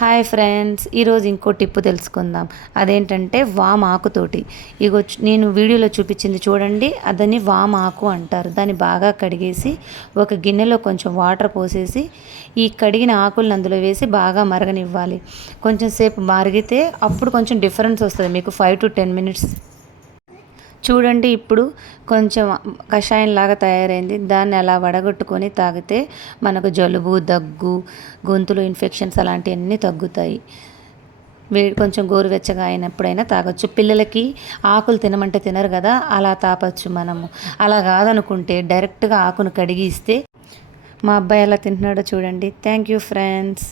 Hi friends, ఈరోజు ఇంకో టిప్పు తెలుసుకుందాం. అదేంటంటే వామ్ ఆకుతోటి. ఇగో నేను వీడియోలో చూపించింది చూడండి, అదని వామ్ ఆకు అంటారు. దాన్ని బాగా కడిగేసి ఒక గిన్నెలో కొంచెం వాటర్ పోసేసి ఈ కడిగిన ఆకులను అందులో వేసి బాగా మరగనివ్వాలి. కొంచెం సేపు మరిగితే అప్పుడు కొంచెం డిఫరెన్స్ వస్తుంది మీకు 5 to 10 minutes. చూడండి, ఇప్పుడు కొంచెం కషాయంలాగా తయారైంది. దాన్ని అలా వడగొట్టుకొని తాగితే మనకు జలుబు, దగ్గు, గొంతులో ఇన్ఫెక్షన్స్ అలాంటివన్నీ తగ్గుతాయి. కొంచెం గోరువెచ్చగా అయినప్పుడైనా తాగొచ్చు. పిల్లలకి ఆకులు తినమంటే తినరు కదా, అలా తాపచ్చు మనము. అలా కాదనుకుంటే డైరెక్ట్గా ఆకును కడిగి ఇస్తే మా అబ్బాయి ఎలా తింటున్నాడో చూడండి. Thank you friends.